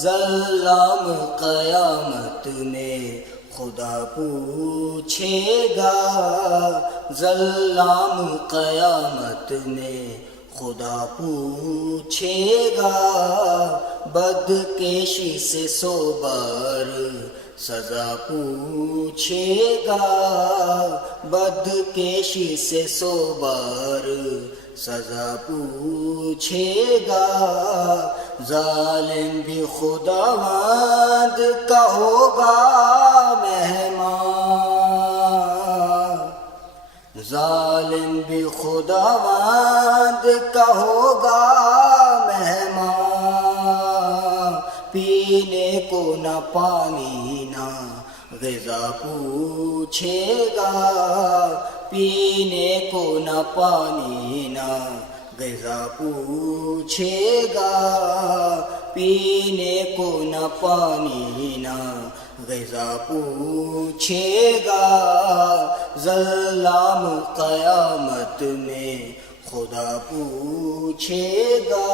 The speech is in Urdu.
ظلام قیامت میں خدا پوچھے گا، ظلام قیامت میں خدا پوچھے گا، بدکیشی سے 100 بار سزا پوچھے گا، بدکیشی سے 100 بار سزا پوچھے گا، ظالم بھی خداوند کا ہوگا مہمان، ظالم بھی خداوند کا ہوگا مہمان، پینے کو نہ پانی نہ غذا پوچھے گا، پینے کو نہ پانی نہ غذا پوچھے گا، پینے کو نہ پانی نہ غذا پوچھے گا، ظلام قیامت میں خدا پوچھے گا۔